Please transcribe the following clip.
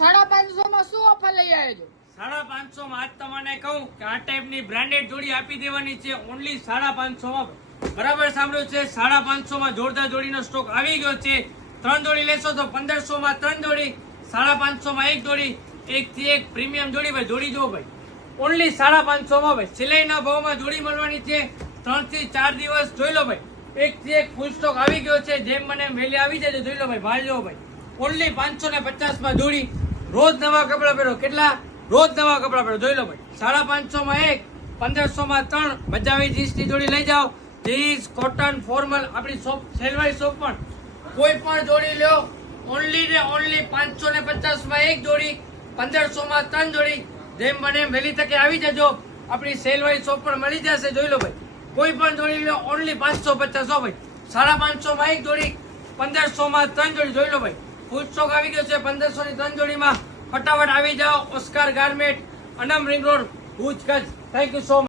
550 માં શું ઓફર લઈ આવ્યો? 550 માં આજ તમને કહું કે આ ટાઈપની બ્રાન્ડેડ જોડી આપી દેવાની છે ઓનલી 550 માં. બરાબર સાંભળ્યું છે? 550 માં જોરદાર જોડીનો સ્ટોક આવી ગયો છે. 3 જોડી લેશો તો 1500 માં 3 જોડી, 550 માં 1 જોડી, 1 થી 1 પ્રીમિયમ જોડી. ભાઈ જોડી જો ભાઈ, ઓનલી 550 માં. ભાઈ સિલાઈના ભાવમાં જોડી મળવાની છે. 3 થી 4 દિવસ જોઈ લો ભાઈ, 1 થી 1 ફૂલ સ્ટોક આવી ગયો છે. જેમ મને વહેલી આવી જાય જોઈ લો ભાઈ. ભાઈ જો ભાઈ, ઓનલી 550 માં જોડી. રોજ નવા કપડા પહેરો. કેટલા? રોજ નવા કપડા પહેરો. જોઈ લો ભાઈ, 550 માં 1, 1500 માં 3. મજા આવી જીન્સની જોડી લઈ જાઓ. જીન્સ, કોટન, ફોર્મલ આપણી શોપ સેલવાઈ શોપ પણ કોઈ પણ જોડી લ્યો ઓનલી ને ઓનલી 550 માં 1 જોડી, 1500 માં 3 જોડી. જેમ બને વહેલી તકે આવી જજો. આપણી સેલવાઈ શોપ પણ મળી જશે. જોઈ લો ભાઈ, કોઈ પણ જોડી લ્યો ઓનલી 550 ભાઈ. 550 માં 1 જોડી, 1500 માં 3 જોડી. જોઈ લો ભાઈ, ફૂલ સ્ટોક આવી ગયો છે 1500 ની 3 જોડીમાં. ફટાફટ આવી જાઓ. Oscar garment, Anam ring road, Bhuj, Kutch. Thank you so much.